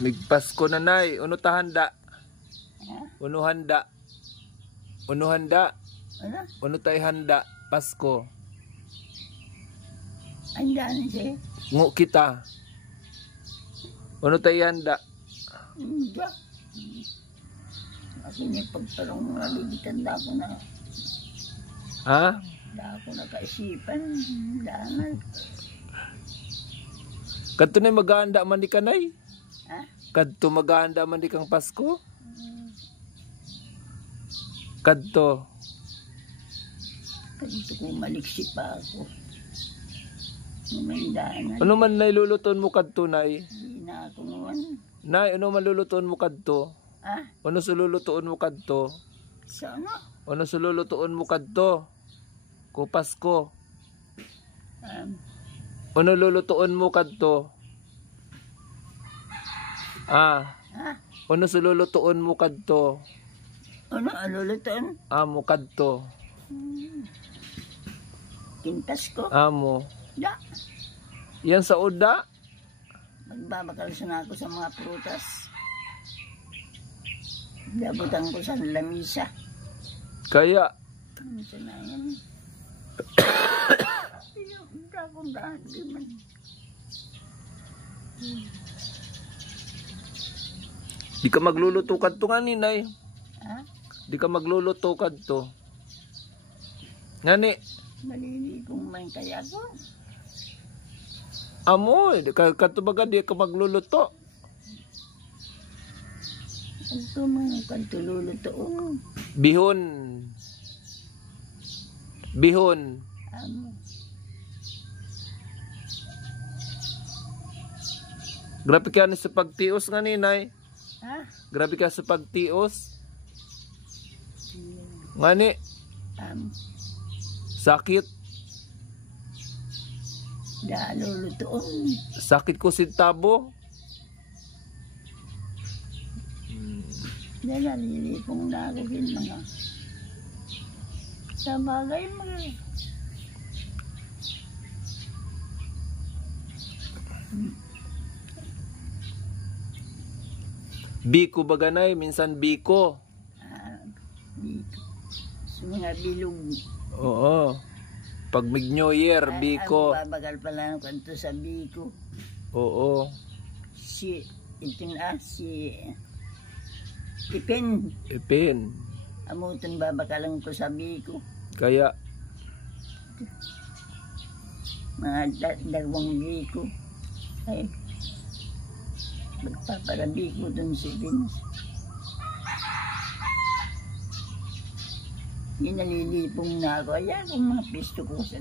Migpasko na nay, uno ta handa. Ha? Uno handa. Uno handa. Ano? Uno tay handa, Pasko. Andaan siya. Ngo kita. Uno tay handa. Hindi. Ako niya pagparong nalibitan na ako na. Ha? Da ako nakaisipan. Dangal. Kadto na maghahanda man di kanay. Ha? Kadto maghahanda man di kang Pasko. Kadto. Ganito ko maliksi pa ako. Numandaan. Ano man nailuluton mo kadto nay? Hindi na ako naman. Nay, ano man lulutuon mo kadto? Ha? Ano sululutuon mo kadto? Sa ano? Ano sululutuon mo kadto? Ko Pasko. Ano lulutuon mo kadto? Ah, Ha? ano sululutuon mo kadto? Ano? Aluluton? Amo kadto. Kintas ko? Amo. Da. Yan sa uda. Magbabakal sana ako sa mga prutas. Dabutan ko sa lamisa. Kaya, Ano sa na yan? Hindi ako daan. Di man. di ka magluluto kadto nga ni nay. Ha? Di ka magluluto kadto. Ngani, Malili kong man kaya ko. amo, kadto baga di ka magluluto. Ito mga kantululutoon. Bihon. Bihon. Amo. Grabe ka na sa pagtios nga ni nay. Ha? Grabe ka sa pagtios. Ngani, sakit. Dalulutoon. Sakit ko sintabo. Nalalili kong nagawin mga sa bagay mga Biko baganay, minsan biko. dito. Sa mga bilog. Oo. Pag mag New Year, biko. Ang babagal pala ng kanto sa biko. Oo. Ito na, Ipin. Ipin. Amutin babakalan ko sa biko. Kaya, Mga dalawang biko. Ay, magpaparabi ko dun si Vince. Ginalilipong na ako. Ayan kung mga pisto ko sa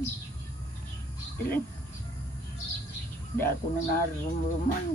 ilang. Hindi ako na narumruman.